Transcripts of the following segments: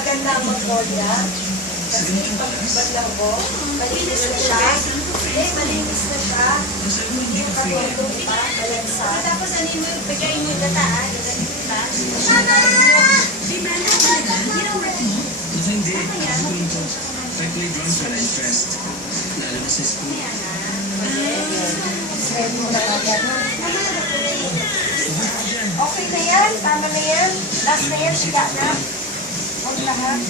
maganda ang magkolya. Kasi pag lang ko, malinis na siya. Hindi, malinis na siya. Hindi yung katulog pa, balansa. Tapos ano mo, bigay mo yung dataan, diba? Mama! Hindi. Sasabihin ko, I play drums when I'm stressed. Lalo na sa school. Stress mo na agad. Okay na yan, tama na yan. Last na yan, siga na. Huwag lahat.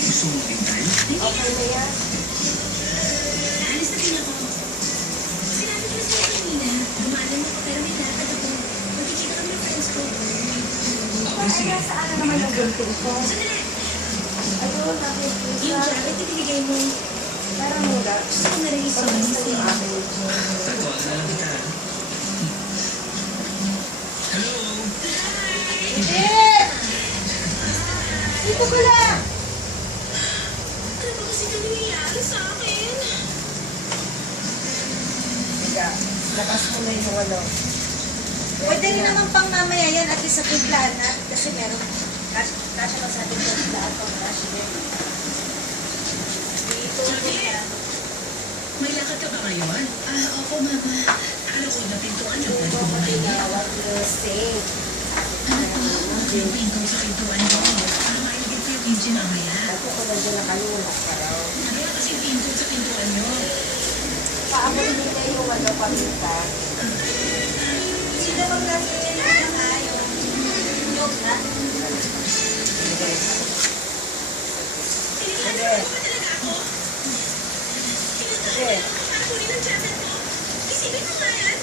Gusto mo maging Okay na yan. Alis na din ako. Sinabi ko na sa'yo kanina, gumalan ako pero may lakad ako. Magkikita kami ng friends ko. Ay, nasaan na naman yung gunting ko? Sandali! Ayun, nakikita. Yung jacket, ibigay mo. Parang mula. Gusto ko na rin yung Pag gusto sa'yo. yung akin. Tatawa na lang kita. Hello? Hindi! Dito ko lang! Ano ba kasi nangyayari sa akin? Siga, lakas mo na yung ano. Pwede rin naman pang mamaya yan at least sa timplahan na. Kasi meron. Kasya lang sa ating timplahan pang kasya din. Dito. May lakad ka ba ngayon? Opo, Mama. Ano ko na pintuan niyo? Hindi ko matinawag yung save. Yung pinto sa pintuan niyo. Mailagay ko yung engine mamaya. Ako ko na dyan nakalulak ka raw. Kaya kasi yung pinto sa pintuan niyo. Paamon din na yung ano paminta. Sino bang nasa yung nyog na? Sige. Ano ba talaga ako? Sige. Para kunin ang jacket ko. Isipin mo nga yan.